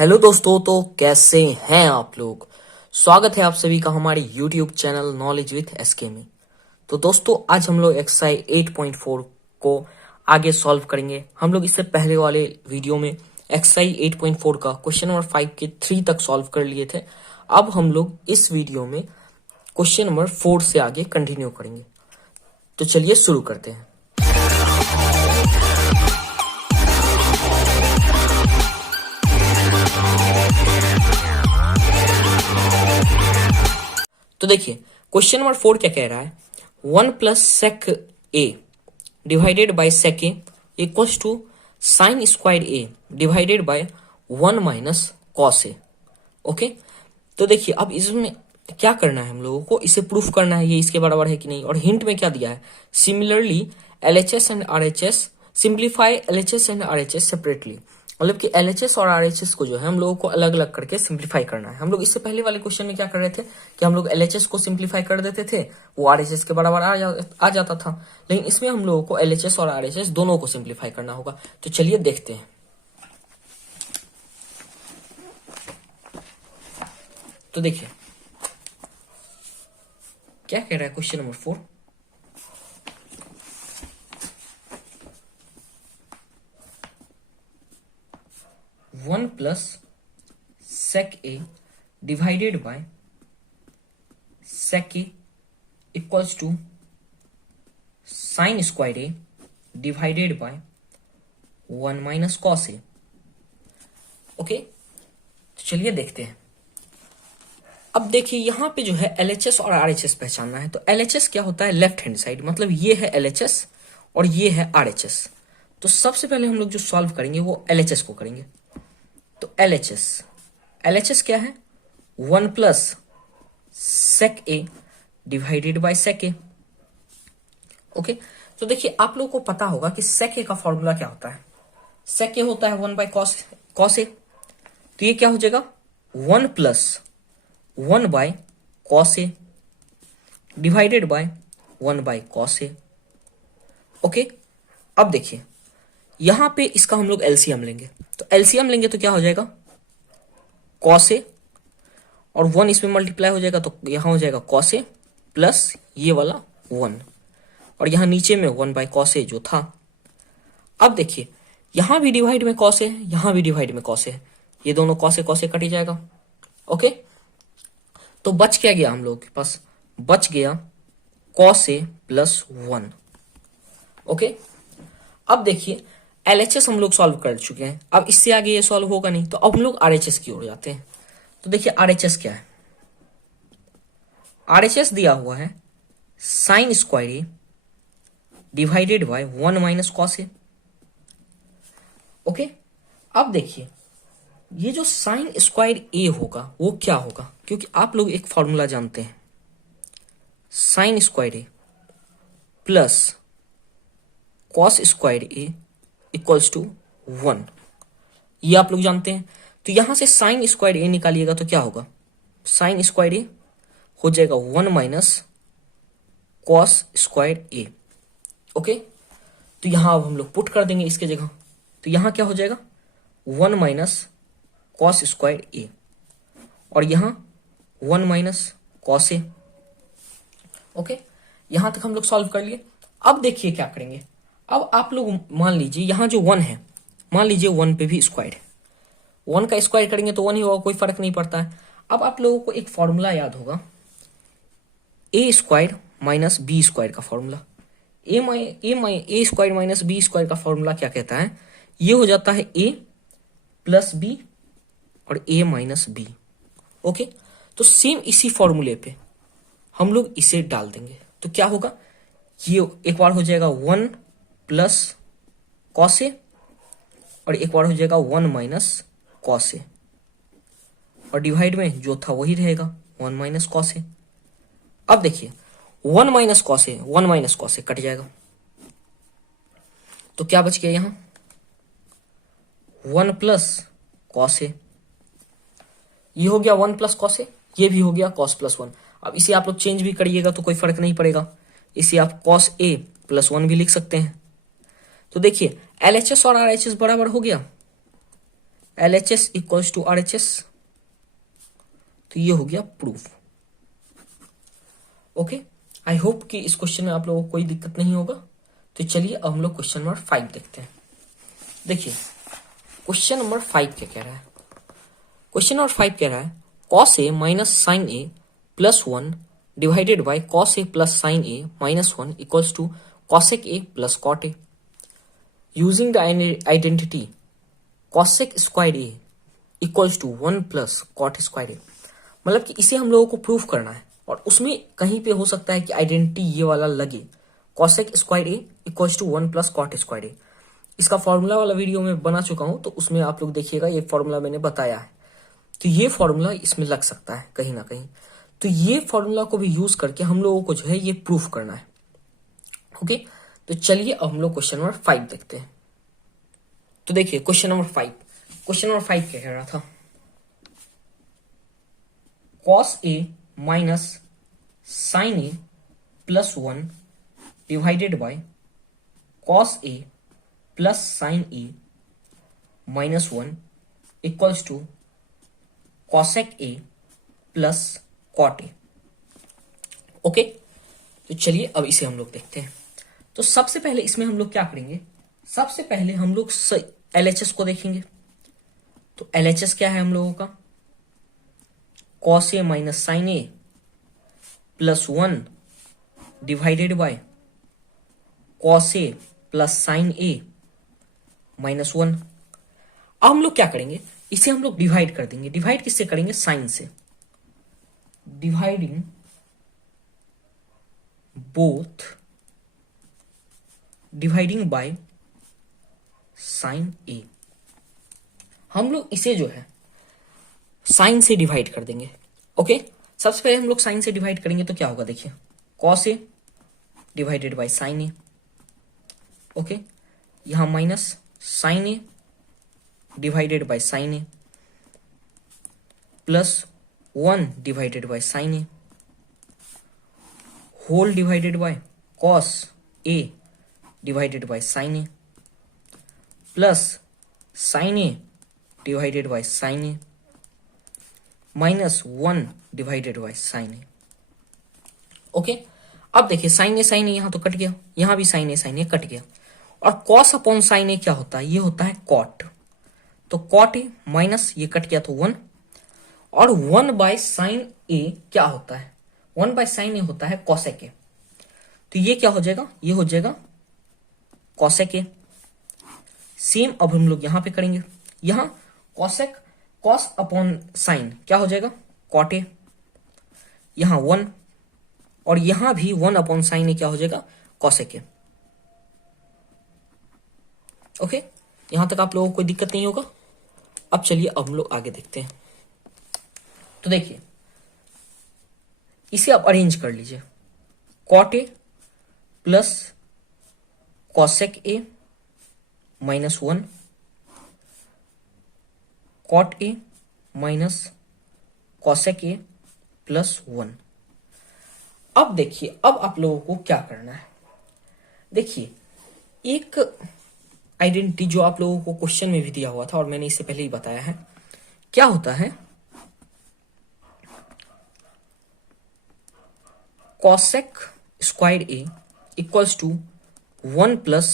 Hello दोस्तों, तो कैसे हैं आप लोग। स्वागत है आप सभी का हमारे YouTube channel knowledge with SK में। तो दोस्तों, आज हम लोग एक्सरसाइज 8.4 को आगे सॉल्व करेंगे। हम लोग इससे पहले वाले वीडियो में एक्सरसाइज 8.4 का क्वेश्चन नंबर 5 के 3 तक सॉल्व कर लिए थे। अब हम लोग इस वीडियो में क्वेश्चन नंबर 4 से आगे कंटिन्यू करेंगे। तो चलिए शुरू करते हैं। तो देखिए, क्वेश्चन नंबर 4 क्या कह रहा है। 1 plus sec A divided by sec A equals to sine square A divided by 1 minus cos A. Okay, तो देखिए अब इसमें क्या करना है, हम लोगों को इसे प्रूफ करना है ये इसके बराबर है कि नहीं। और हिंट में क्या दिया है, similarly LHS and RHS simplify LHS and RHS separately. मतलब कि एलएचएस और आरएचएस को जो है हम लोगों को अलग अलग करके सिंप्लीफाई करना है। हम लोग इससे पहले वाले क्वेश्चन में क्या कर रहे थे कि हम लोग एलएचएस को सिंप्लीफाई कर देते थे, वो आरएचएस के बराबर आ जाता था। लेकिन इसमें हम लोगों को एलएचएस और आरएचएस दोनों को सिंप्लीफाई करना होगा। तो चलिए देखते हैं। तो देखिए क्या कह रहा है question number 4। One plus sec A divided by sec A equals to sine square A divided by 1 minus cos A. Okay, तो चलिए देखते हैं। अब देखिए यहाँ पे जो है एलएचएस और आरएचएस पहचानना है। तो एलएचएस क्या होता है, लेफ्ट हैंड साइड, मतलब ये है एलएचएस और ये है आरएचएस। तो सबसे पहले हम लोग जो सॉल्व करेंगे वो एलएचएस को करेंगे। तो एलएचएस क्या है, 1 plus sec A divided by sec A. Okay, तो देखिए आप लोगों को पता होगा कि सेक ए का फॉर्मूला क्या होता है। सेक ए होता है 1 बाय कॉस ए। तो ये क्या हो जाएगा, 1 plus 1 bye cos A divided by 1 bye cos A. Okay, अब देखिए यहां पे इसका हम लोग एलसीएम लेंगे। तो एलसीएम लेंगे तो क्या हो जाएगा, कॉस ए और 1 इसमें मल्टीप्लाई हो जाएगा, तो यहां हो जाएगा कॉस ए प्लस ये वाला 1 और यहां नीचे में 1 बाय कॉस ए जो था। अब देखिए यहां भी डिवाइड में कॉस ए, यहां भी डिवाइड में कॉस ए, ये दोनों कॉस ए कट ही जाएगा। ओके, तो बच क्या गया हम लोग के पास, बच गया कॉस ए प्लस 1। ओके, अब देखिए एलएचएस हम लोग सॉल्व कर चुके हैं। अब इससे आगे ये सॉल्व होगा नहीं, तो अब हम लोग आरएचएस की ओर जाते हैं। तो देखिए आरएचएस क्या है, आरएचएस दिया हुआ है sign square A divided by 1 minus cos A. Okay, अब देखिए ये जो साइन स्क्वायर ए होगा वो क्या होगा, क्योंकि आप लोग एक फॉर्मूला जानते हैं, sine square A plus cos square A equals to 1, ये आप लोग जानते हैं। तो यहां से साइन स्क्वायर ए निकालिएगा तो क्या होगा, साइन स्क्वायर ए हो जाएगा 1 minus cos square A. Okay, तो यहां अब हम लोग पुट कर देंगे इसके जगह। तो यहां क्या हो जाएगा, 1 माइनस कॉस स्क्वायर ए और यहां 1 माइनस कॉस ए। ओके, यहां तक हम लोग सॉल्व कर लिए। अब देखिए क्या करेंगे, अब आप लोग मान लीजिए यहां जो 1 है, मान लीजिए 1 पे भी स्क्वायर है, 1 का स्क्वायर करेंगे तो 1 ही होगा, कोई फर्क नहीं पड़ता है। अब आप लोगों को एक फॉर्मूला याद होगा, ए स्क्वायर माइनस बी स्क्वायर का फॉर्मूला। ए स्क्वायर माइनस बी स्क्वायर का फॉर्मूला क्या कहता है, ये हो जाता है ए प्लस बी और ए माइनस बी। ओके, तो सेम इसी फॉर्मूले पे हम लोग इसे डाल देंगे। तो क्या होगा, ये एक बार हो जाएगा 1 प्लस कॉस ए और एक बार हो जाएगा 1 माइनस कॉस ए और डिवाइड में जो था वही रहेगा 1 माइनस कॉस ए। अब देखिए 1 माइनस कॉस ए 1 माइनस कॉस ए कट जाएगा, तो क्या बच गया यहां 1 प्लस कॉस ए। ये हो गया 1 प्लस कॉस ए, ये भी हो गया कॉस प्लस 1। अब इसे आप लोग चेंज भी करिएगा तो कोई फर्क नहीं पड़ेगा, इसे आप कॉस ए प्लस 1 भी लिख सकते हैं। तो देखिए एलएचएस और आरएचएस बराबर हो गया, LHS इक्वल्स टू RHS। तो ये हो गया प्रूफ। ओके, आई होप कि इस क्वेश्चन में आप लोगों को कोई दिक्कत नहीं होगा। तो चलिए अब हम लोग क्वेश्चन नंबर 5 देखते हैं। देखिए क्वेश्चन नंबर 5 क्या कह रहा है। क्वेश्चन नंबर 5 कह रहा है cos a minus sine A plus 1 divided by cos a plus sine A minus 1 equals to cosec a plus cot a using the identity cosec square a equals to 1 plus cot square a। मतलब कि इसे हम लोगों को proof करना है और उसमें कहीं पे हो सकता है कि आइडेंटिटी ये वाला लगे, cosec square a equals to 1 plus cot square a। इसका फॉर्मूला वाला वीडियो में बना चुका हूं, तो उसमें आप लोग देखिएगा, ये फॉर्मूला मैंने बताया है। तो ये फॉर्मूला इसमें लग सकता है कहीं ना कहीं। तो ये फॉर्मूला को भी यूज करके हम लोगों को जो है ये प्रूफ करना है। ओके, तो चलिए अब हम लोग क्वेश्चन नंबर 5 देखते हैं। तो देखिए क्वेश्चन नंबर 5 क्या कह रहा था, cos a minus sine A plus 1 divided by cos a plus sine A minus 1 equals to cosec a plus cot a। Okay, तो चलिए अब इसे हम लोग देखते हैं। तो सबसे पहले इसमें हम लोग क्या करेंगे, सबसे पहले हम लोग LHS को देखेंगे। तो LHS क्या है हम लोगों का, cos a minus sine A plus 1 divided by cos a plus sine A minus 1। अब हम लोग क्या करेंगे, इसे हम लोग डिवाइड कर देंगे। डिवाइड किससे करेंगे, साइन से। Dividing both, dividing by sine A. हम लोग इसे जो है साइन से डिवाइड कर देंगे। ओके, सबसे पहले हम लोग साइन से डिवाइड करेंगे तो क्या होगा, देखिए cos a divided by sine A. Okay, यहां minus sine A divided by sine A plus 1 divided by sine A whole divided by cos a divided by sine A plus sine A divided by sine A minus 1 divided by sine A. Okay, अब देखिए sine A यहां तो cut गया, यहां भी sign ए cut गया, और cos upon sine ए क्या होता है, ये होता है cot। तो cot ए माइनस ये कट गया तो 1, और 1 बाय साइन ए क्या होता है, 1 बाय साइन ए होता है cosec ए। तो ये क्या हो जाएगा, ये हो जाएगा cosec ए। सेम अब हम लोग यहां पे करेंगे, यहां cosec cos अपॉन साइन क्या हो जाएगा, cot ए, यहां 1, और यहां भी 1 अपॉन साइन ए क्या हो जाएगा, cosec ए। ओके, यहां तक आप लोगों को कोई दिक्कत नहीं होगा। अब चलिए अब हम लोग आगे देखते हैं। तो देखिए इसे आप अरेंज कर लीजिए, cot ए प्लस cosec ए माइनस 1, cot ए माइनस cosec ए प्लस 1। अब देखिए अब आप लोगों को क्या करना है, देखिए एक आइडेंटिटी जो आप लोगों को क्वेश्चन में भी दिया हुआ था और मैंने इससे पहले ही बताया है, क्या होता है, cosec square A equals to 1 plus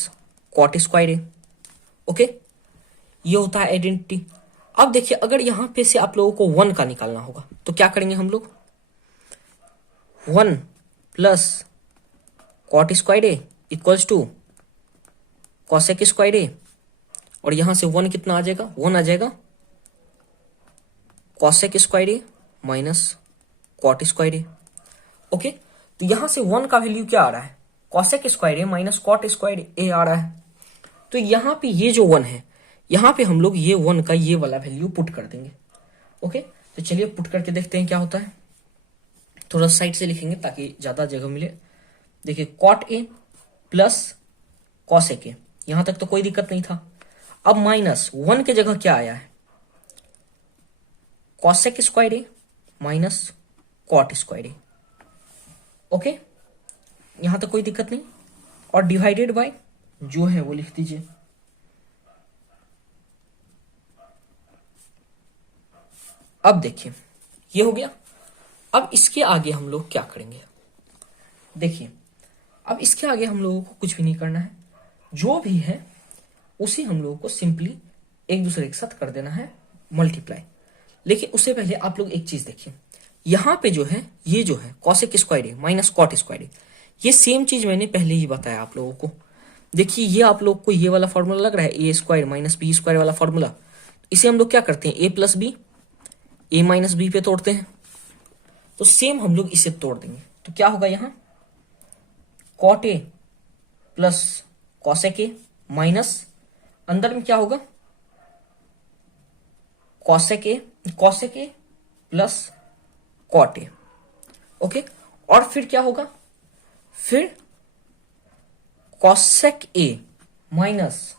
cot square A. Okay, ये होता है आइडेंटिटी। अब देखिए अगर यहां पे से आप लोगों को 1 का निकालना होगा तो क्या करेंगे हम लोग, 1 plus cot square A equals to cosec square A, और यहां से 1 कितना आ जाएगा, 1 आ जाएगा cosec square A minus cot square A. Okay, तो यहां से 1 का वैल्यू क्या आ रहा है, cosec square A minus cot square A आ रहा है। तो यहां पे ये जो 1 है, यहां पे हम लोग ये 1 का ये वाला वैल्यू पुट कर देंगे। ओके, तो चलिए पुट करके देखते हैं क्या होता है। थोड़ा साइड से लिखेंगे ताकि ज्यादा जगह मिले। देखिए cot ए प्लस cosec ए, यहां तक तो कोई दिक्कत नहीं था। अब माइनस 1 के जगह क्या आया है, cosec square A minus cot square A. Okay, यहां तक कोई दिक्कत नहीं, और डिवाइडेड बाय जो है वो लिख दीजिए। अब देखिए ये हो गया। अब इसके आगे हम लोग क्या करेंगे, देखिए अब इसके आगे हम लोगों को कुछ भी नहीं करना है, जो भी है उसे हम लोगों को सिंपली एक दूसरे के साथ कर देना है मल्टीप्लाई। लेकिन उससे पहले आप लोग एक चीज देखिए, यहां पे जो है ये जो है cosec square A minus cot square ए, ये सेम चीज मैंने पहले ही बताया आप लोगों को। देखिए ये आप लोग को ये वाला फॉर्मूला लग रहा है ए स्क्वायर माइनस बी स्क्वायर वाला फॉर्मूला, इसे हम लोग क्या करते हैं ए प्लस बी ए माइनस बी पे तोड़ते हैं। तो सेम हम लोग इसे तोड़ देंगे, तो क्या होगा यहां cot A plus cosec A minus अंदर में क्या होगा cosec A plus cot A. Okay, और फिर क्या होगा, फिर cosec A minus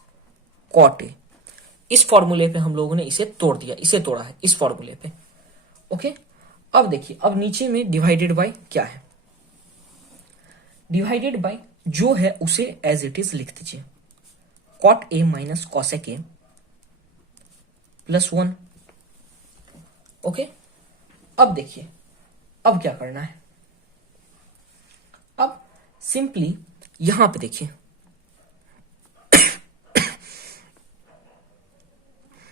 cot A. इस फॉर्मूले पे हम लोगों ने इसे तोड़ दिया, इसे तोड़ा है इस फॉर्मूले पे। ओके, अब देखिए अब नीचे में डिवाइडेड बाय क्या है, डिवाइडेड बाय जो है उसे एज इट इज लिख दीजिए, cot A minus cosec A plus 1। Okay, अब देखिए अब क्या करना है, अब सिंपली यहां पे देखिए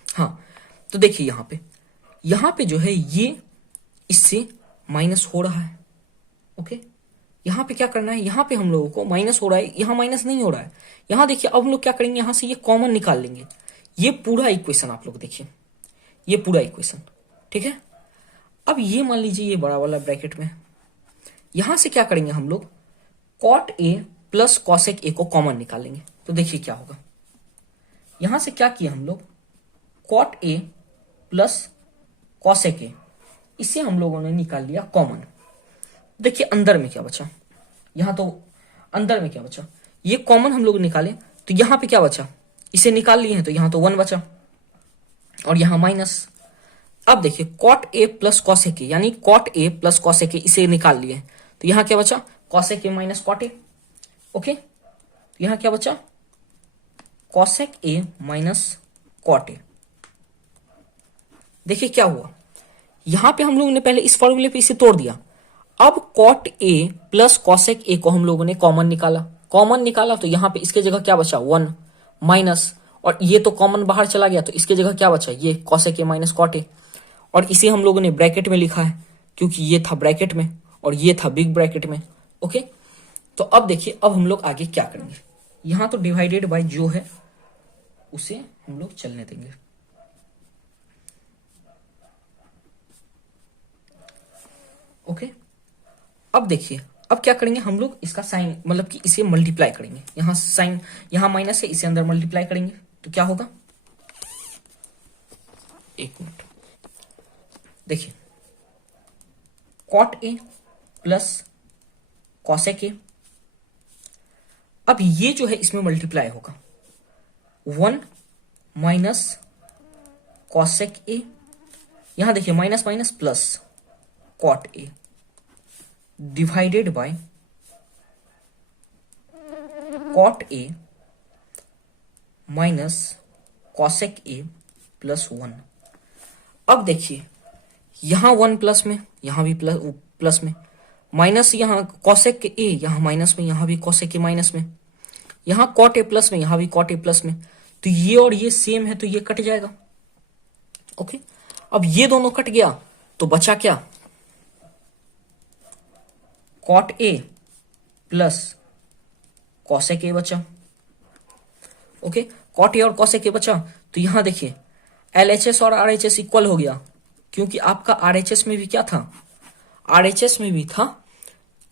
हाँ, तो देखिए यहां पे जो है ये इससे माइनस हो रहा है। ओके, यहां पे क्या करना है, यहां पे हम लोगों को माइनस हो रहा है, यहां माइनस नहीं हो रहा है। यहां देखिए अब हम लोग क्या करेंगे, यहां से ये कॉमन निकाल लेंगे, ये पूरा इक्वेशन आप लोग देखिए, ये पूरा इक्वेशन, ठीक है। अब ये मान लीजिए ये बड़ा वाला ब्रैकेट में, यहां से क्या करेंगे हम लोग cot A plus cosec A को कॉमन निकाल लेंगे। तो देखिए क्या होगा, यहां से क्या किया हम लोग cot A plus cosec A, इसे हम लोगों ने निकाल लिया कॉमन। देखिए अंदर में क्या बचा, यहां तो अंदर में क्या बचा, ये कॉमन हम लोग निकाले तो यहां पे क्या बचा, इसे निकाल लिए हैं तो यहां तो 1 बचा और यहां माइनस। अब देखिए cot A plus cosec A, यानी cot A plus cosec A इसे निकाल लिए तो यहां क्या बचा cosec A minus cot A. Okay, तो यहां क्या बचा cosec A minus cot A. देखिए क्या हुआ, यहां पे हम लोगों ने पहले इस फॉर्मूले पे इसे तोड़ दिया, अब cot A plus cosec A को हम लोगों ने कॉमन निकाला तो यहां पे इसके जगह क्या बचा 1 माइनस, और ये तो कॉमन बाहर चला गया तो इसके जगह क्या बचा ये cosec A minus cot A, और इसे हम लोगों ने ब्रैकेट में लिखा है क्योंकि ये था ब्रैकेट में और ये था बिग ब्रैकेट में। ओके, तो अब देखिए अब हम लोग आगे क्या करेंगे, यहां तो डिवाइडेड बाय जो है उसे हम लोग चलने देंगे। ओके, अब देखिए अब क्या करेंगे हम लोग, इसका साइन मतलब कि इसे मल्टीप्लाई करेंगे, यहां साइन यहां माइनस है इसे अंदर मल्टीप्लाई करेंगे तो क्या होगा, एक मिनट देखिए cot A plus cosec A, अब ये जो है इसमें मल्टीप्लाई होगा 1 माइनस कॉसेक ए, यहां देखिए minus minus plus cot A divided by cot A minus cosec A plus 1। अब देखिए यहां 1 प्लस में, यहां भी प्लस में, माइनस यहां कॉसेक ए यहां माइनस में, यहां भी कॉसेक ए माइनस में, यहां कॉट ए प्लस में, यहां भी कॉट ए प्लस में, तो ये और ये सेम है तो ये कट जाएगा। ओके, अब ये दोनों कट गया तो बचा क्या cot A plus cosec A बचा। ओके, कॉट ए और कॉसेक ए बचा तो यहां देखिए एलएचएस और आरएचएस इक्वल हो गया क्योंकि आपका आरएचएस में भी क्या था, आरएचएस में भी था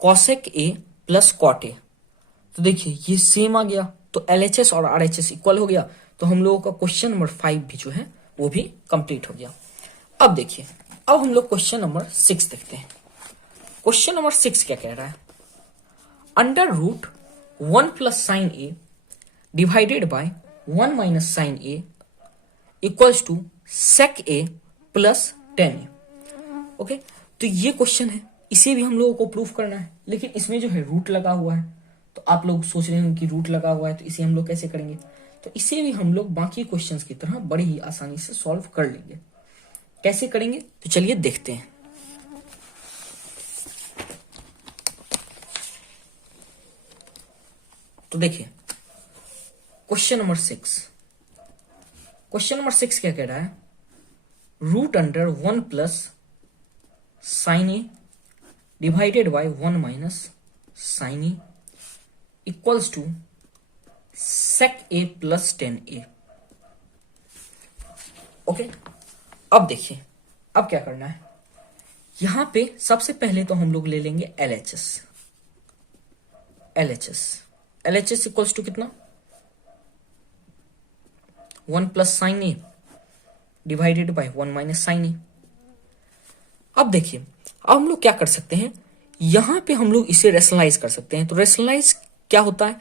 cosec A plus cot A, तो देखिए ये सेम आ गया तो एलएचएस और आरएचएस इक्वल हो गया, तो हम लोगों का क्वेश्चन नंबर 5 भी जो है वो भी कंप्लीट हो गया। अब देखिए अब हम लोग क्वेश्चन नंबर 6 देखते हैं। क्वेश्चन नंबर 6 क्या कह रहा है, under root 1 plus sine A divided by 1 minus sine A equals to sec A plus 10ए। ओके, तो ये क्वेश्चन है, इसे भी हम लोगों को प्रूफ करना है, लेकिन इसमें जो है रूट लगा हुआ है, तो आप लोग सोच रहे हैं कि रूट लगा हुआ है तो इसे हम लोग कैसे करेंगे, तो इसे भी हम लोग बाकी क्वेश्चंस की तरह बड़ी ही आसानी से सॉल्व कर लेंगे। कैसे करेंगे तो चलिए देखते हैं। तो देखिए क्वेश्चन नंबर 6, क्वेश्चन नंबर 6 क्या कह रहा है, root under 1 plus sine A divided by 1 minus sine A equals to sec A plus 10a। Okay, अब देखिए अब क्या करना है, यहां पे सबसे पहले तो हम लोग ले लेंगे LHS। LHS इक्वल्स टू कितना, 1 plus sine A divided by 1 minus sine A. अब देखिए अब हम लोग क्या कर सकते हैं, यहां पे हम लोग इसे रेशनलाइज कर सकते हैं। तो रेशनलाइज क्या होता है,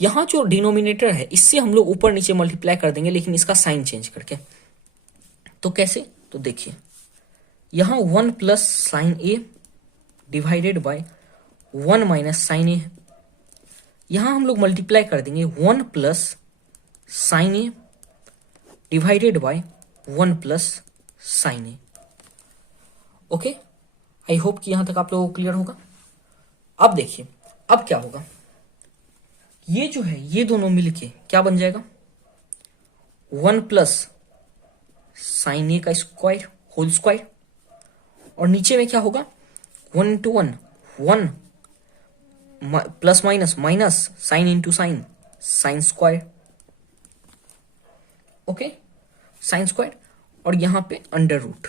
यहां जो डिनोमिनेटर है इससे हम लोग ऊपर नीचे मल्टीप्लाई कर देंगे, लेकिन इसका साइन चेंज करके। तो कैसे, तो देखिए यहां 1 plus sine A divided by 1 minus sine A, यहां हम लोग मल्टीप्लाई कर देंगे 1 plus sine A divided by 1 plus sine A. Okay, I hope कि यहां तक आप लोगों को क्लियर होगा। अब देखिए अब क्या होगा, ये जो है ये दोनों मिलके क्या बन जाएगा, 1 प्लस साइन ए का स्क्वायर होल स्क्वायर, और नीचे में क्या होगा 1 into 1 1 plus minus minus sine into sine sine square. Okay, sine square, और यहां पे अंडर रूट।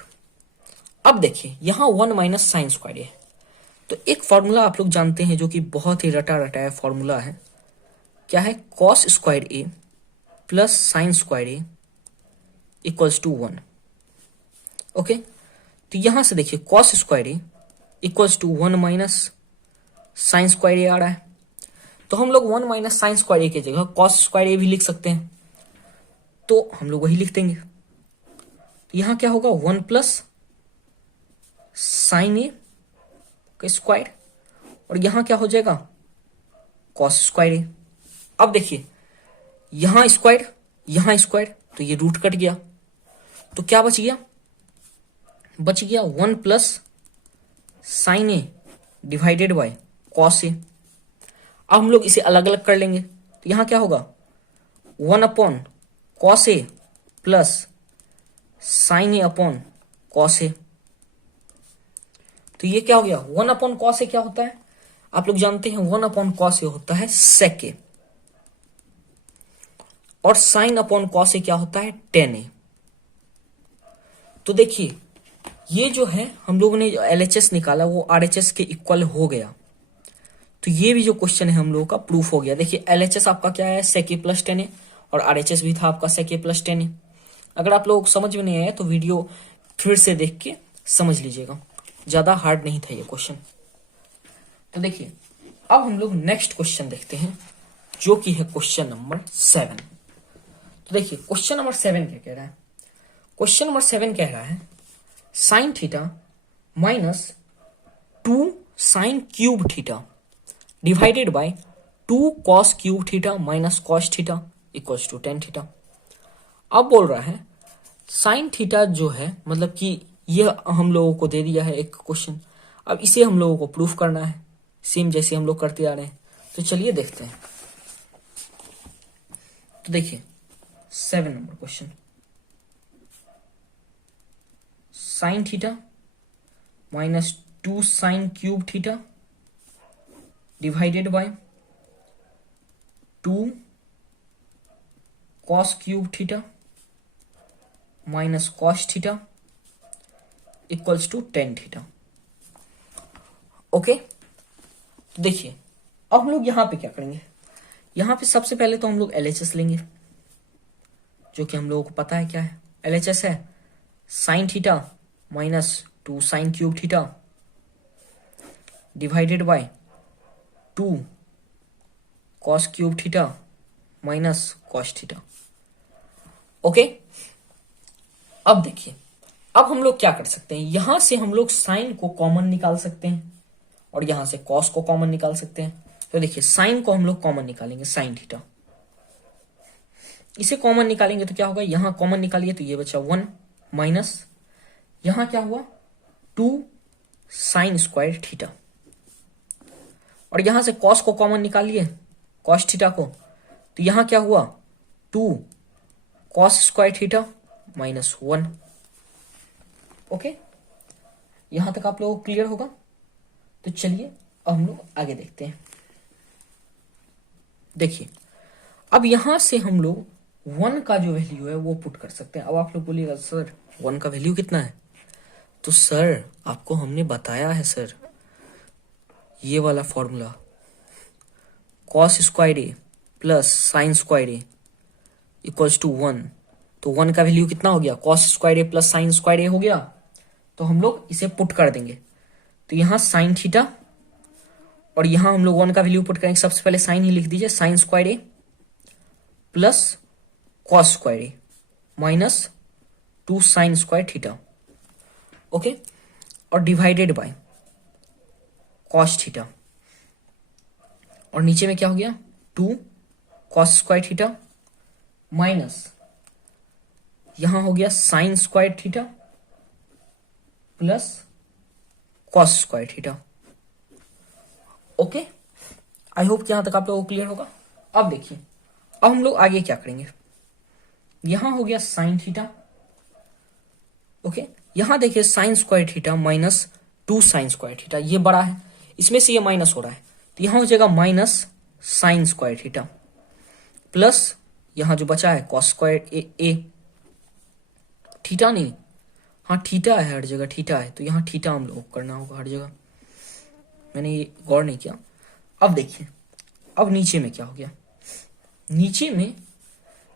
अब देखिए यहां 1 माइनस साइन स्क्वायर है, तो एक फॉर्मूला आप लोग जानते हैं जो कि बहुत ही रटा रटाया फॉर्मूला है, क्या है, cos square A plus sine square A equals to 1। Okay, तो यहां से देखिए cos square A equals to 1 minus sine square A आ रहा है, तो हम लोग 1 माइनस साइन स्क्वायर ए की जगह कॉस स्क्वायर ए भी लिख सकते हैं, तो हम लोग वही लिख देंगे। तो यहां क्या होगा 1 प्लस साइन ए का स्क्वायर, और यहां क्या हो जाएगा कॉस स्क्वायर ए। अब देखिए यहां स्क्वायर तो ये रूट कट गया, तो क्या बच गया, बच गया 1 plus sine A divided by cos A. अब हम लोग इसे अलग अलग कर लेंगे, तो यहां क्या होगा 1 upon cos A plus sine A upon cos A. तो ये क्या हो गया, 1 अपॉन कॉस ए क्या होता है, आप लोग जानते हैं 1 अपॉन कॉस ए होता है सेक ए, और साइन अपॉन कॉस ए क्या होता है टेन ए। तो देखिए ये जो है हम लोगों ने जो LHS निकाला वो RHS के इक्वल हो गया, तो ये भी जो क्वेश्चन है हम लोगों का प्रूफ हो गया। देखिए LHS आपका क्या है सेक ए प्लस 10 ए, और RHS भी था आपका सेक ए प्लस 10 ए। अगर आप लोग समझ में नहीं आया तो वीडियो फिर से देख के समझ लीजिएगा, ज्यादा हार्ड नहीं था ये क्वेश्चन। तो देखिए अब हम लोग नेक्स्ट क्वेश्चन देखते हैं जो कि है क्वेश्चन नंबर 7। तो देखिए क्वेश्चन नंबर 7 क्या कह रहा है, क्वेश्चन नंबर 7 कह रहा है sine theta minus 2 sine cube theta divided by 2 cos cube theta minus cos theta equals to 10 theta. अब बोल रहा है साइन थीटा जो है, मतलब कि यह हम लोगों को दे दिया है एक क्वेश्चन, अब इसे हम लोगों को प्रूफ करना है सेम जैसे हम लोग करते आ रहे हैं। तो चलिए देखते हैं। तो देखिए 7 number question, sine theta minus 2 sine cube theta divided by 2 cos cube theta minus cos theta equals to 10 theta. Okay, तो देखिए अब हम लोग यहां पे क्या करेंगे, यहां पे सबसे पहले तो हम लोग LHS लेंगे, जो कि हम लोगों को पता है क्या है, LHS है sine theta minus 2 sine cube theta divided by 2 cos cube theta minus cos theta. Okay, अब देखिए अब हम लोग क्या कर सकते हैं, यहां से हम लोग साइन को कॉमन निकाल सकते हैं और यहां से कॉस को कॉमन निकाल सकते हैं। तो देखिए साइन को हम लोग कॉमन निकालेंगे, साइन थीटा, इसे कॉमन निकालेंगे तो क्या होगा, यहां कॉमन निकालिए तो ये बचा 1 माइनस यहां क्या हुआ 2 साइन स्क्वायर थीटा, और यहां से कॉस को कॉमन निकालिए, कॉस थीटा को, तो यहां क्या हुआ 2 कॉस स्क्वायर थीटा -1। ओके, यहां तक आप लोगों को क्लियर होगा। तो चलिए अब हम लोग आगे देखते हैं। देखिए अब यहां से हम लोग 1 का जो वैल्यू है वो पुट कर सकते हैं। अब आप लोग बोलिएगा सर 1 का वैल्यू कितना है, तो सर आपको हमने बताया है सर ये वाला formula cos square A plus sine square A equals to 1। तो 1 का वैल्यू कितना हो गया, cos square A plus sine square A हो गया। तो हम लोग इसे पुट कर देंगे, तो यहां साइन थीटा, और यहां हम लोग 1 का वैल्यू पुट करेंगे। सबसे पहले साइन ही लिख दीजिए, sine square A plus cos square A minus 2 sine square theta. Okay, और डिवाइडेड बाय कॉस थीटा, और नीचे में क्या हो गया 2 कॉस स्क्वायर थीटा माइनस यहां हो गया sign square theta plus cos square theta. Okay, I hope कि यहां तक आप लोगों को क्लियर होगा। अब देखिए अब हम लोग आगे क्या करेंगे, यहां हो गया साइन थीटा। ओके, यहां देखिए sign square theta minus 2 sine square theta, ये बड़ा है, इसमें से ये माइनस हो रहा है, तो यहां हो जाएगा minus sine square theta plus यहां जो बचा है कॉस स्क्वायर ए, थीटा नहीं, हाँ थीटा है हर जगह, थीटा है, तो यहां थीटा हम लोग करना होगा हर जगह, मैंने ये गौर नहीं किया। अब देखिए अब नीचे में क्या हो गया, नीचे में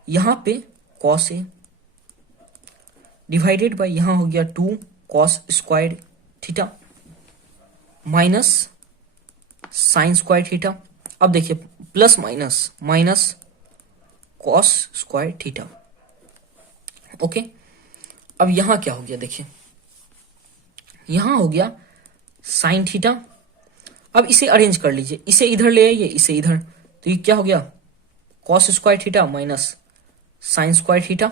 यहां पे कॉस ए डिवाइडेड बाय यहां हो गया 2 cos square theta minus sine square theta. अब देखिए plus minus minus cos square theta. Okay, अब यहां क्या हो गया, देखिए यहां हो गया साइन थीटा। अब इसे अरेंज कर लीजिए, इसे इधर ले आइए, इसे इधर, तो ये क्या हो गया cos square theta minus sine square theta,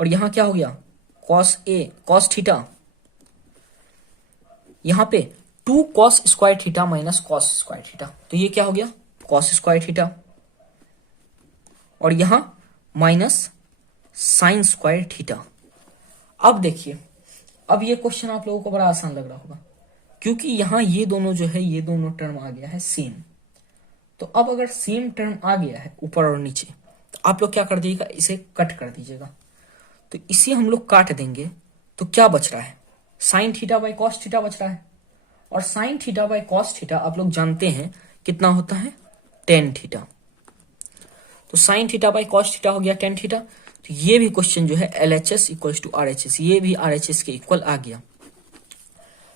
और यहां क्या हो गया कॉस ए कॉस थीटा, यहां पे 2 cos square theta minus cos square theta, तो ये क्या हो गया कॉस स्क्वायर थीटा, और यहां माइनस साइन स्क्वायर थीटा। अब देखिए अब ये क्वेश्चन आप लोगों को बड़ा आसान लग रहा होगा, क्योंकि यहां ये दोनों जो है ये दोनों टर्म आ गया है सेम। तो अब अगर सेम टर्म आ गया है ऊपर और नीचे, तो आप लोग क्या कर दीजिएगा, इसे कट कर दीजिएगा। तो इसे हम लोग काट देंगे, तो क्या बच रहा है sine theta by cos theta बच रहा है, और sine theta by cos theta आप लोग जानते हैं कितना होता है टेन थीटा। तो sine theta by cos theta हो गया टेन थीटा। तो ये भी क्वेश्चन जो है LHS इक्वल्स टू RHS, ये भी RHS के इक्वल आ गया।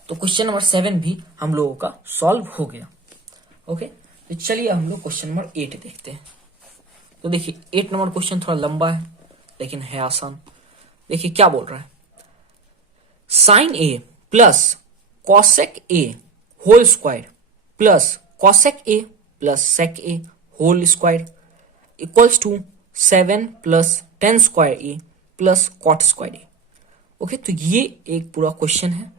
तो क्वेश्चन नंबर 7 भी हम लोगों का सॉल्व हो गया। ओके, तो चलिए हम लोग क्वेश्चन नंबर 8 देखते हैं। तो देखिए 8 नंबर क्वेश्चन थोड़ा लंबा है लेकिन है आसान। देखिए क्या बोल रहा है, sine A plus cosec A whole square plus cosec A plus sec A whole square equals to 7 plus tan square A plus cot square A. Okay, तो ये एक पूरा क्वेश्चन है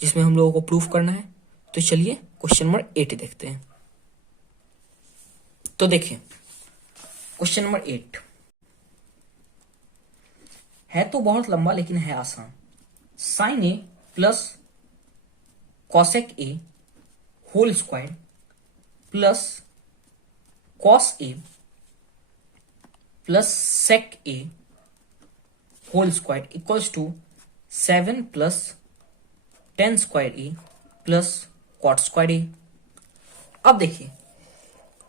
जिसमें हम लोगों को प्रूफ करना है। तो चलिए क्वेश्चन नंबर 8 देखते हैं। तो देखिए क्वेश्चन नंबर 8 है तो बहुत लंबा लेकिन है आसान। Sine A plus cosec A whole square plus cos A plus sec A whole square equals to 7 plus tan square A plus cot square A. अब देखिए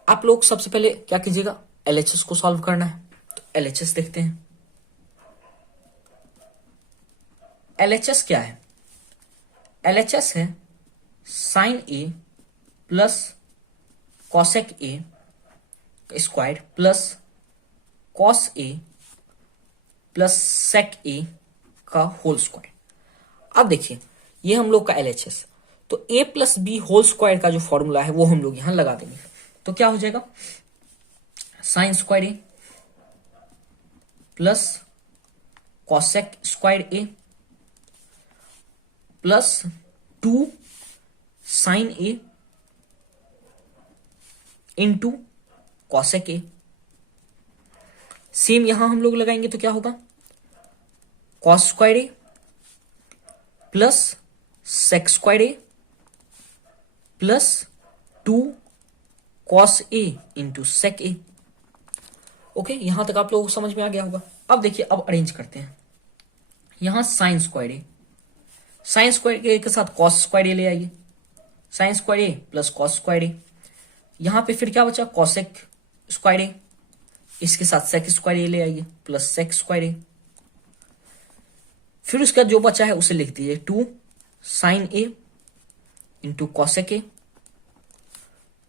आप लोग सबसे पहले क्या कीजिएगा, LHS को सॉल्व करना है। तो LHS देखते हैं। LHS क्या है, LHS है sine A plus cosec A square plus cos A plus sec A का होल स्क्वायर। अब देखिए ये हम लोग का LHS, तो a plus B whole square का जो फॉर्मूला है वो हम लोग यहां लगा देंगे। तो क्या हो जाएगा sine square A plus cosec square A plus 2 sine A into cosec A. Same यहां हम लोग लगाएंगे तो क्या होगा, cos square A plus sec square A plus 2 cos A into sec A. Okay, यहां तक आप लोगों को समझ में आ गया होगा। अब देखिए, अब अरेंज करते हैं। यहां साइन स्क्वायर ए, साइन स्क्वायर ए के साथ कॉस स्क्वायर ए ले आइए, sign square A plus cos square ए। यहां पे फिर क्या बचा, कॉसेक स्क्वायर ए, इसके साथ सेक स्क्वायर ए ले आइए प्लस सेक स्क्वायर ए। फिर उसका जो बचा है उसे लिख दीजिए 2 sine A into cosec A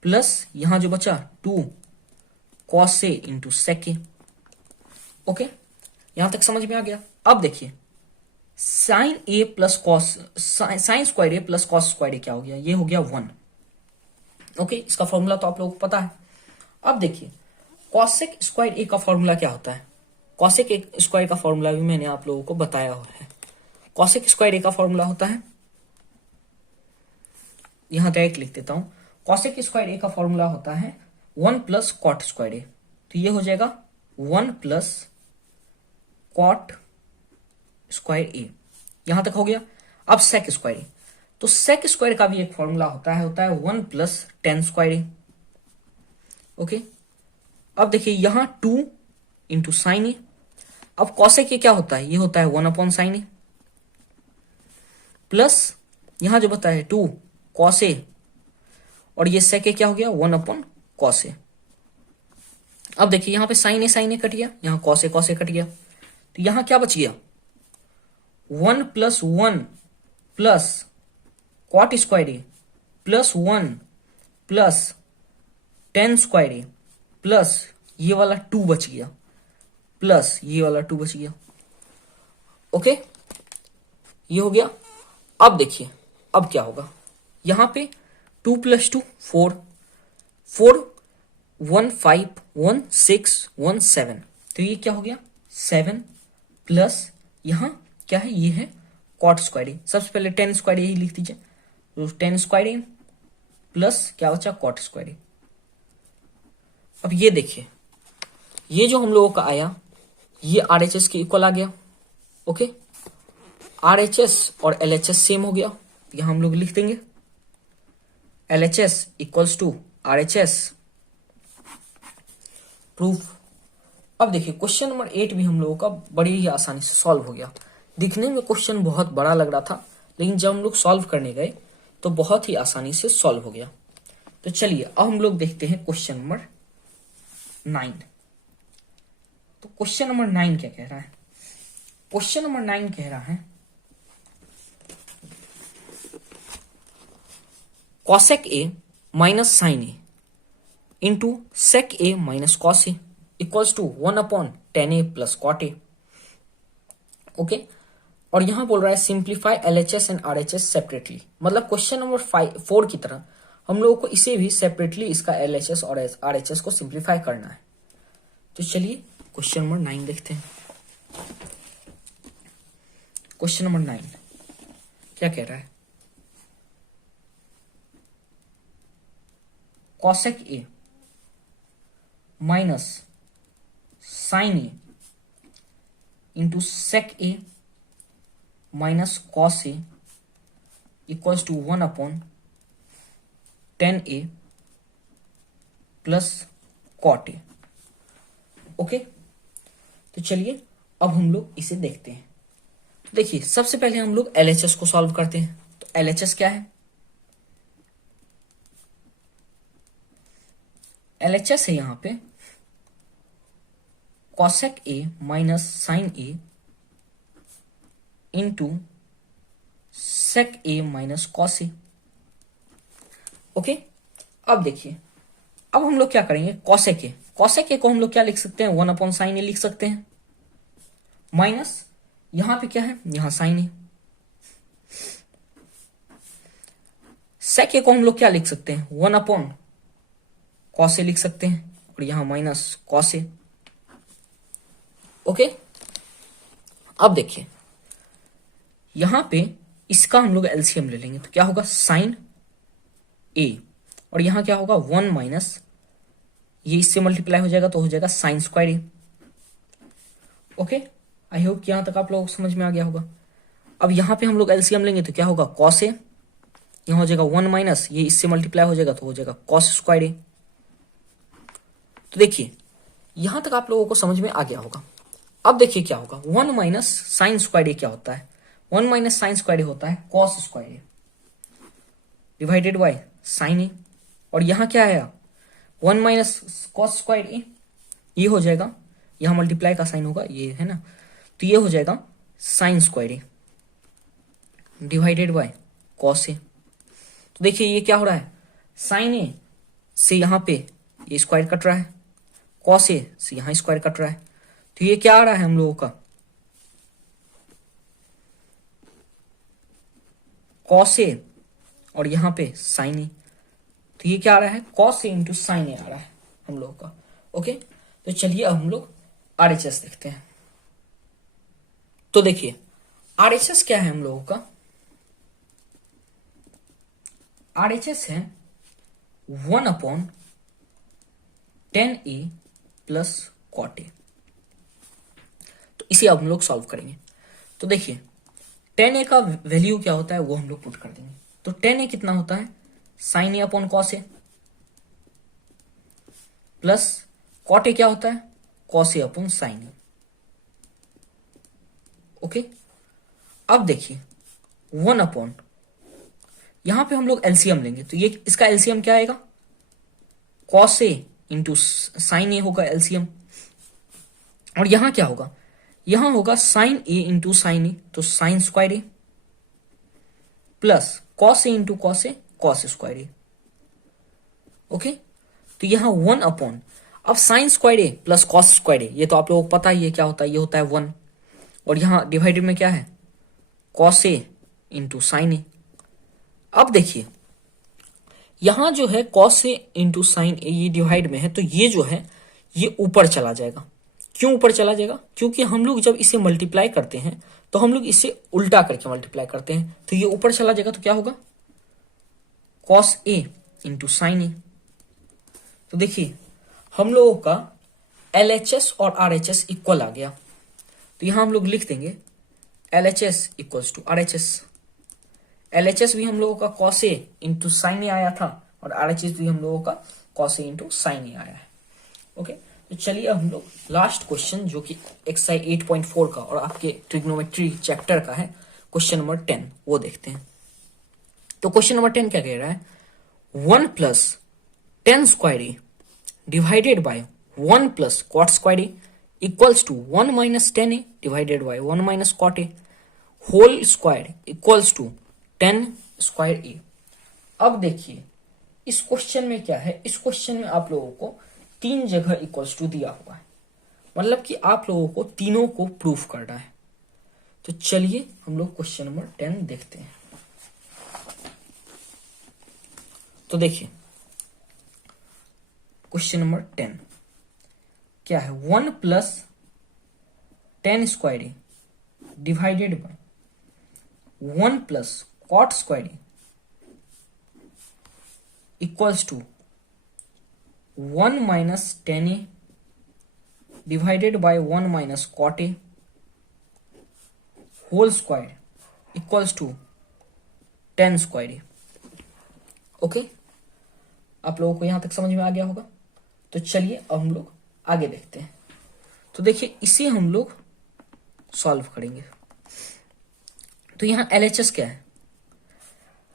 plus यहां जो बचा 2 cos A into sec A. Okay, यहां तक समझ में आ गया। अब देखिए, sine A plus cos, sine square A plus cos square A क्या हो गया, ये हो गया 1। ओके, इसका फॉर्मूला तो आप लोगों को पता है। अब देखिए, कॉसेक स्क्वायर ए का फॉर्मूला क्या होता है, कॉसेक स्क्वायर का फॉर्मूला भी मैंने आप लोगों को बताया हुआ है। कॉसेक स्क्वायर ए का फॉर्मूला होता है, यहां डायरेक्ट लिख देता हूं, कॉसेक स्क्वायर ए का फॉर्मूला होता है 1 प्लस कॉट स्क्वायर ए। तो ये हो जाएगा 1 प्लस कॉट स्क्वायर ए, यहां तक हो गया। अब सेक स्क्वायर ए, तो सेक स्क्वायर का भी एक फॉर्मूला होता है 1 plus tan square A. Okay, अब देखिए यहां 2 इंटू साइन ए। अब कॉसेक ए क्या होता है, ये होता है 1 अपॉन साइन ए प्लस यहां जो बता है 2 कॉस ए, और ये सेक ए क्या हो गया 1 अपॉन कॉस ए। अब देखिए यहां पे साइन ए कट गया, यहां कॉस ए कट गया, तो यहां क्या बच गया 1 plus 1 plus cot square A plus 1 plus tan square A plus ये वाला 2 बच गया प्लस ये वाला 2 बच गया। ओके, ये हो गया। अब देखिए अब क्या होगा, यहां पे 2 प्लस 2 4, 4 1 5 1 6 1 7, तो ये क्या हो गया 7 प्लस यहां क्या है, ये है कॉट स्क्वायर ए। सबसे पहले टेन स्क्वायर ए ही लिख दीजिए, तो टेन स्क्वायर ए प्लस क्या बचा कॉट स्क्वायर ए। अब ये देखिए, ये जो हम लोगों का आया ये आरएचएस के इक्वल आ गया। ओके, आरएचएस और एलएचएस सेम हो गया, यहां हम लोग लिख देंगे LHS equals to RHS. Proof. अब देखिए क्वेश्चन नंबर 8 भी हम लोगों का बड़ी ही आसानी से सॉल्व हो गया। दिखने में क्वेश्चन बहुत बड़ा लग रहा था, लेकिन जब हम लोग सॉल्व करने गए तो बहुत ही आसानी से सॉल्व हो गया। तो चलिए अब हम लोग देखते हैं क्वेश्चन नंबर 9। तो क्वेश्चन नंबर 9 क्या कह रहा है, क्वेश्चन नंबर 9 कह रहा है cosec A minus sine A into sec A minus cos A equals to 1 upon tan A plus cot A. Okay, और यहां बोल रहा है simplify LHS and RHS separately, मतलब क्वेश्चन नंबर 4 की तरह हम लोगों को इसे भी सेपरेटली इसका एलएचएस और आरएचएस को सिंप्लीफाई करना है। तो चलिए क्वेश्चन नंबर 9 देखते हैं। क्वेश्चन नंबर 9 क्या कह रहा है, cosec A minus sine A into sec A minus cos A equals to 1 upon tan A plus cot A. Okay, तो चलिए अब हम लोग इसे देखते हैं। तो देखिए सबसे पहले हम लोग एलएचएस को सॉल्व करते हैं। तो एलएचएस क्या है, एलएचएस है यहां पे cosec A minus sine A into sec A minus cos A. Okay, अब देखिए अब हम लोग क्या करेंगे, कॉसेक ए को हम लोग क्या लिख सकते हैं 1 अपॉन साइन ए लिख सकते हैं, माइनस यहां पे क्या है, यहां साइन ए। सेक ए को हम लोग क्या लिख सकते हैं 1 अपॉन कॉस ए लिख सकते हैं, और यहां माइनस कॉस ए। ओके, अब देखिए यहां पे इसका हम लोग एलसीएम ले लेंगे तो क्या होगा साइन ए, और यहां क्या होगा 1 माइनस, ये इससे मल्टीप्लाई हो जाएगा तो हो जाएगा sine square A. Okay, I hope कि यहां तक आप लोगों को समझ में आ गया होगा। अब यहां पे हम लोग एलसीएम लेंगे तो क्या होगा कॉस ए, यहां हो जाएगा 1 माइनस, ये इससे मल्टीप्लाई हो जाएगा तो हो जाएगा कॉस स्क्वायर ए। तो देखिए यहां तक आप लोगों को समझ में आ गया होगा। अब देखिए क्या होगा, 1 माइनस साइन स्क्वायर ए क्या होता है, 1 माइनस साइन स्क्वायर ए होता है cos square A divided by sine A, और यहां क्या आया 1 माइनस कॉस स्क्वायर ए, ये हो जाएगा, यहां मल्टीप्लाई का साइन होगा ये है ना, तो ये हो जाएगा sine square A divided by cos A. तो देखिए ये क्या हो रहा है, साइन ए से यहां पे ये स्क्वायर कट रहा है, कॉस ए से यहां स्क्वायर कट रहा है, तो ये क्या आ रहा है हम लोगों का कॉस ए और यहां पे साइन ए, तो ये क्या आ रहा है कॉस ए इंटू साइन ए आ रहा है हम लोगों का। ओके, तो चलिए अब हम लोग आरएचएस देखते हैं। तो देखिए आरएचएस क्या है हम लोगों का, आरएचएस है 1/10a प्लस कॉट ए। तो इसे अब हम लोग सॉल्व करेंगे। तो देखिए 10a का वैल्यू क्या होता है वो हम लोग पुट कर देंगे। तो 10a कितना होता है sine A upon cos A, plus cot A क्या होता है cos A upon sine A. Okay, अब देखिए 1/, यहां पे हम लोग एलसीएम लेंगे तो ये इसका एलसीएम क्या आएगा कॉस ए इंटू साइन ए होगा एलसीएम, और यहां क्या होगा, यहां होगा साइन ए इंटू साइन ए तो sign square A, plus cos A into cos A cos square A. Okay, तो यहां 1/, अब sign square A plus cos square ए, ये तो आप लोगों को पता ही है क्या होता है, ये होता है 1, और यहां डिवाइडेड में क्या है cos A into sine A. अब देखिए यहां जो है कॉस ए इंटू साइन ए ये डिवाइड में है, तो ये जो है ये ऊपर चला जाएगा। क्यों ऊपर चला जाएगा, क्योंकि हम लोग जब इसे मल्टीप्लाई करते हैं तो हम लोग इसे उल्टा करके मल्टीप्लाई करते हैं, तो ये ऊपर चला जाएगा, तो क्या होगा कॉस ए इंटू साइन ए। तो देखिए हम लोगों का एलएचएस और आरएचएस इक्वल आ गया, तो यहां हम लोग लिख देंगे LHS equals to RHS. LHS भी हम लोगों का cos A into sine A आया था, और आरएचएस भी हम लोगों का cos A into sine A आया है। ओके, तो चलिए अब हम लोग लास्ट क्वेश्चन जो कि एक्सरसाइज 8.4 का और आपके ट्रिग्नोमेट्री चैप्टर का है, क्वेश्चन नंबर 10 वो देखते हैं। तो क्वेश्चन नंबर 10 क्या कह रहा है, 1 plus 10 square A divided by 1 plus cot square A equals to 1 minus 10a divided by 1 minus cot A whole square equals to 10 square A. अब देखिए इस क्वेश्चन में क्या है, इस क्वेश्चन में आप लोगों को 3 जगह इक्वल्स टू दिया हुआ है, मतलब कि आप लोगों को तीनों को प्रूफ करना है। तो चलिए हम लोग क्वेश्चन नंबर 10 देखते हैं। तो देखिए क्वेश्चन नंबर 10 क्या है, 1 plus 10 square A divided by 1 plus cot square A equals to 1 minus 10a divided by 1 minus cot A whole square equals to 10 square A. Okay, आप लोगों को यहां तक समझ में आ गया होगा। तो चलिए अब हम लोग आगे देखते हैं। तो देखिए इसे हम लोग सॉल्व करेंगे। तो यहां एलएचएस क्या है,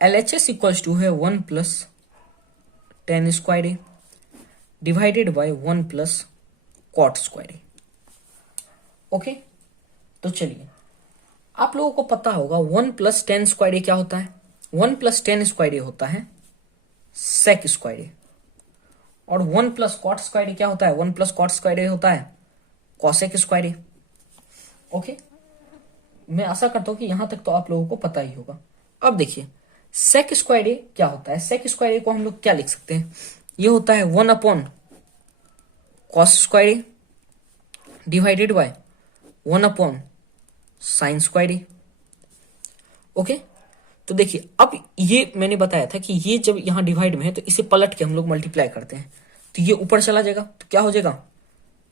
एलएचएस इक्वल्स टू है 1 plus 10 square A divided by 1 plus cot square A. Okay, तो चलिए आप लोगों को पता होगा 1 प्लस 10 स्क्वायर ए क्या होता है, 1 प्लस 10 स्क्वायर ए होता है सेक स्क्वायर ए, और 1 प्लस कॉट स्क्वायर ए क्या होता है, 1 प्लस कॉट स्क्वायर ए होता है कॉसेक स्क्वायर ए। ओके, मैं आशा करता हूं कि यहां तक तो आप लोगों को पता ही होगा। अब देखिए सेक स्क्वायर ए क्या होता है, सेक स्क्वायर ए को हम लोग क्या लिख सकते हैं, ये होता है 1 upon cos square A divided by 1 upon sine square A. Okay, तो देखिए अब ये मैंने बताया था कि ये जब यहाँ डिवाइड में है तो इसे पलट के हम लोग मल्टीप्लाई करते हैं, तो ये ऊपर चला जाएगा, तो क्या हो जाएगा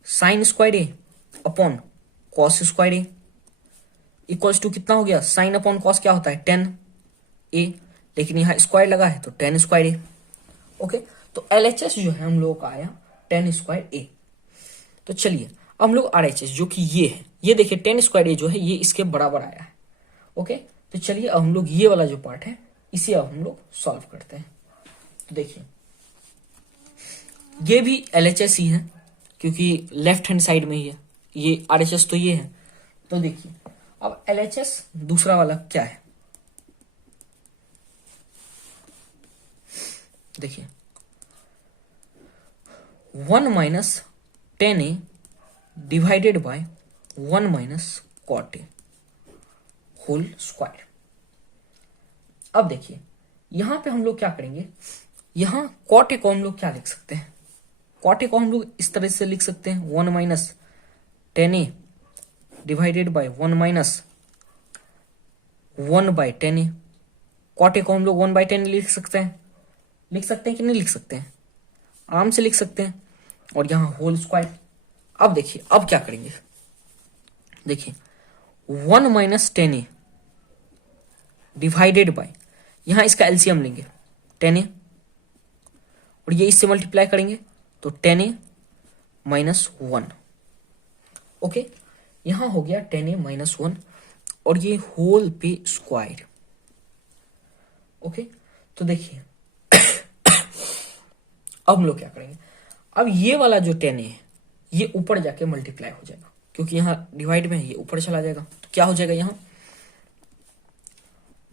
sine square A upon cos square A equals to कितना हो गया, साइन अपॉन कॉस क्या होता है 10 ए, लेकिन यहाँ स्क्वायर लगा है तो 10 स्क्वायर ए। ओके, तो LHS जो है हम लोगों का आया 10 स्क्वायर ए। तो चलिए हम लोग RHS जो कि ये है, ये देखिए 10 स्क्वायर ए जो है ये इसके बराबर आया है। ओके, तो चलिए अब हम लोग ये वाला जो पार्ट है इसे अब हम लोग सॉल्व करते हैं। तो देखिए ये भी LHS ही है क्योंकि लेफ्ट हैंड साइड में ही है, ये RHS तो ये है। तो देखिए अब LHS दूसरा वाला क्या है, देखिए 1 minus 10a divided by 1 minus cot A whole square. अब देखिए यहां पे हम लोग क्या करेंगे, यहां कॉट ए को हम लोग क्या लिख सकते हैं, कॉट ए को हम लोग इस तरह से लिख सकते हैं 1 minus 10a divided by 1 minus 1 by 10a। Cot A को हम लोग 1 बाय 10 लिख सकते हैं कि नहीं लिख सकते हैं, आराम से लिख सकते हैं, और यहां होल स्क्वायर। अब देखिए अब क्या करेंगे, देखिए 1 माइनस 10a डिवाइडेड बाय, यहां इसका एलसीएम लेंगे 10a और ये इससे मल्टीप्लाई करेंगे तो 10a माइनस 1। ओके, यहां हो गया 10a माइनस 1 और ये होल पे स्क्वायर। ओके, तो देखिए अब हम लोग क्या करेंगे, अब ये वाला जो 10a है ये ऊपर जाके मल्टीप्लाई हो जाएगा क्योंकि यहां डिवाइड में है, ये ऊपर चला जाएगा, तो क्या हो जाएगा यहां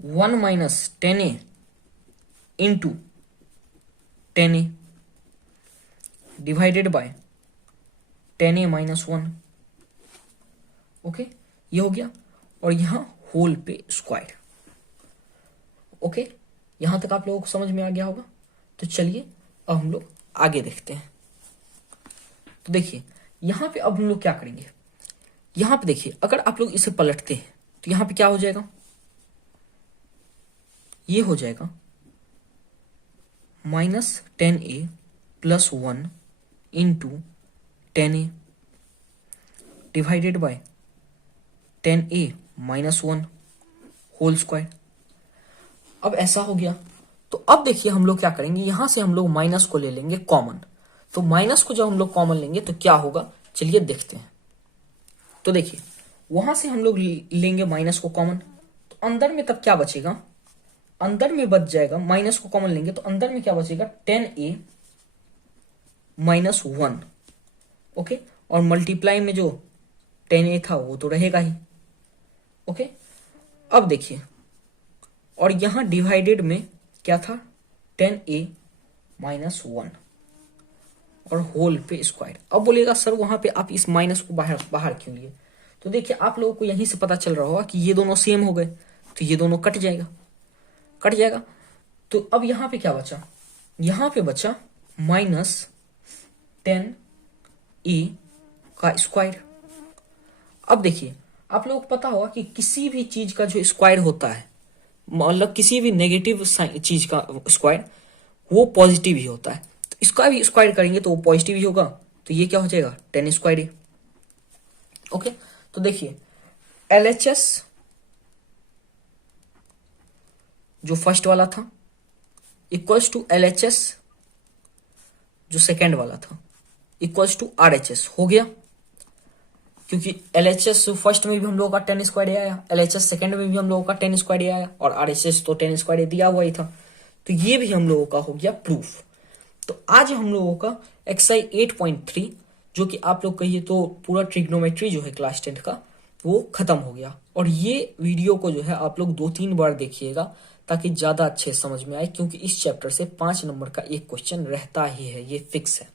1 minus 10a into 10a divided by 10a minus 1। Okay, ये हो गया और यहां होल पे स्क्वायर। ओके, यहां तक आप लोगों को समझ में आ गया होगा। तो चलिए अब हम लोग आगे देखते हैं। तो देखिए यहां पे अब हम लोग क्या करेंगे, यहां पे देखिए अगर आप लोग इसे पलटते हैं तो यहां पे क्या हो जाएगा, ये हो जाएगा minus 10a plus 1 into 10a divided by 10a minus 1 whole square. अब ऐसा हो गया, तो अब देखिए हम लोग क्या करेंगे, यहां से हम लोग माइनस को ले लेंगे कॉमन। तो माइनस को जब हम लोग कॉमन लेंगे तो क्या होगा, चलिए देखते हैं। तो देखिए वहां से हम लोग लेंगे माइनस को कॉमन, तो अंदर में तब क्या बचेगा, अंदर में बच जाएगा, माइनस को कॉमन लेंगे तो अंदर में क्या बचेगा 10a माइनस 1। ओके, और मल्टीप्लाई में जो 10a था वो तो रहेगा ही। ओके, अब देखिए और यहां डिवाइडेड में क्या था 10a माइनस 1 और होल पे स्क्वायर। अब बोलेगा सर वहां पे आप इस माइनस को बाहर बाहर क्यों लिए, तो देखिए आप लोगों को यहीं से पता चल रहा होगा कि ये दोनों सेम हो गए, तो ये दोनों कट जाएगा। तो अब यहां पे क्या बचा, यहां पे बचा माइनस 10a का स्क्वायर। अब देखिए आप लोगों को पता होगा कि किसी भी चीज का जो स्क्वायर होता है, मतलब किसी भी नेगेटिव चीज का स्क्वायर वो पॉजिटिव ही होता है, तो इसका भी स्क्वायर करेंगे तो वो पॉजिटिव ही होगा, तो ये क्या हो जाएगा 10 स्क्वायर ए। ओके, तो देखिए LHS जो फर्स्ट वाला था इक्वल्स टू LHS जो सेकेंड वाला था इक्वल्स टू RHS हो गया, क्योंकि LHS फर्स्ट में भी हम लोगों का 10 स्क्वायर ए आया, LHS सेकेंड में भी हम लोगों का 10 स्क्वायर ए आया, और RHS तो 10 स्क्वायर ए दिया हुआ ही था, तो ये भी हम लोगों का हो गया प्रूफ। तो आज हम लोगों का एक्सरसाइज 8.3 जो कि आप लोग कहिए तो पूरा ट्रिग्नोमेट्री जो है क्लास 10 का वो खत्म हो गया। और ये वीडियो को जो है आप लोग 2-3 बार देखिएगा ताकि ज्यादा अच्छे समझ में आए, क्योंकि इस चैप्टर से 5 नंबर का एक क्वेश्चन रहता ही है, ये फिक्स है।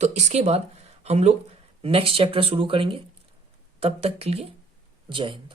तो इसके बाद हम लोग नेक्स्ट चैप्टर शुरू करेंगे, तब तक के लिए जय हिंद।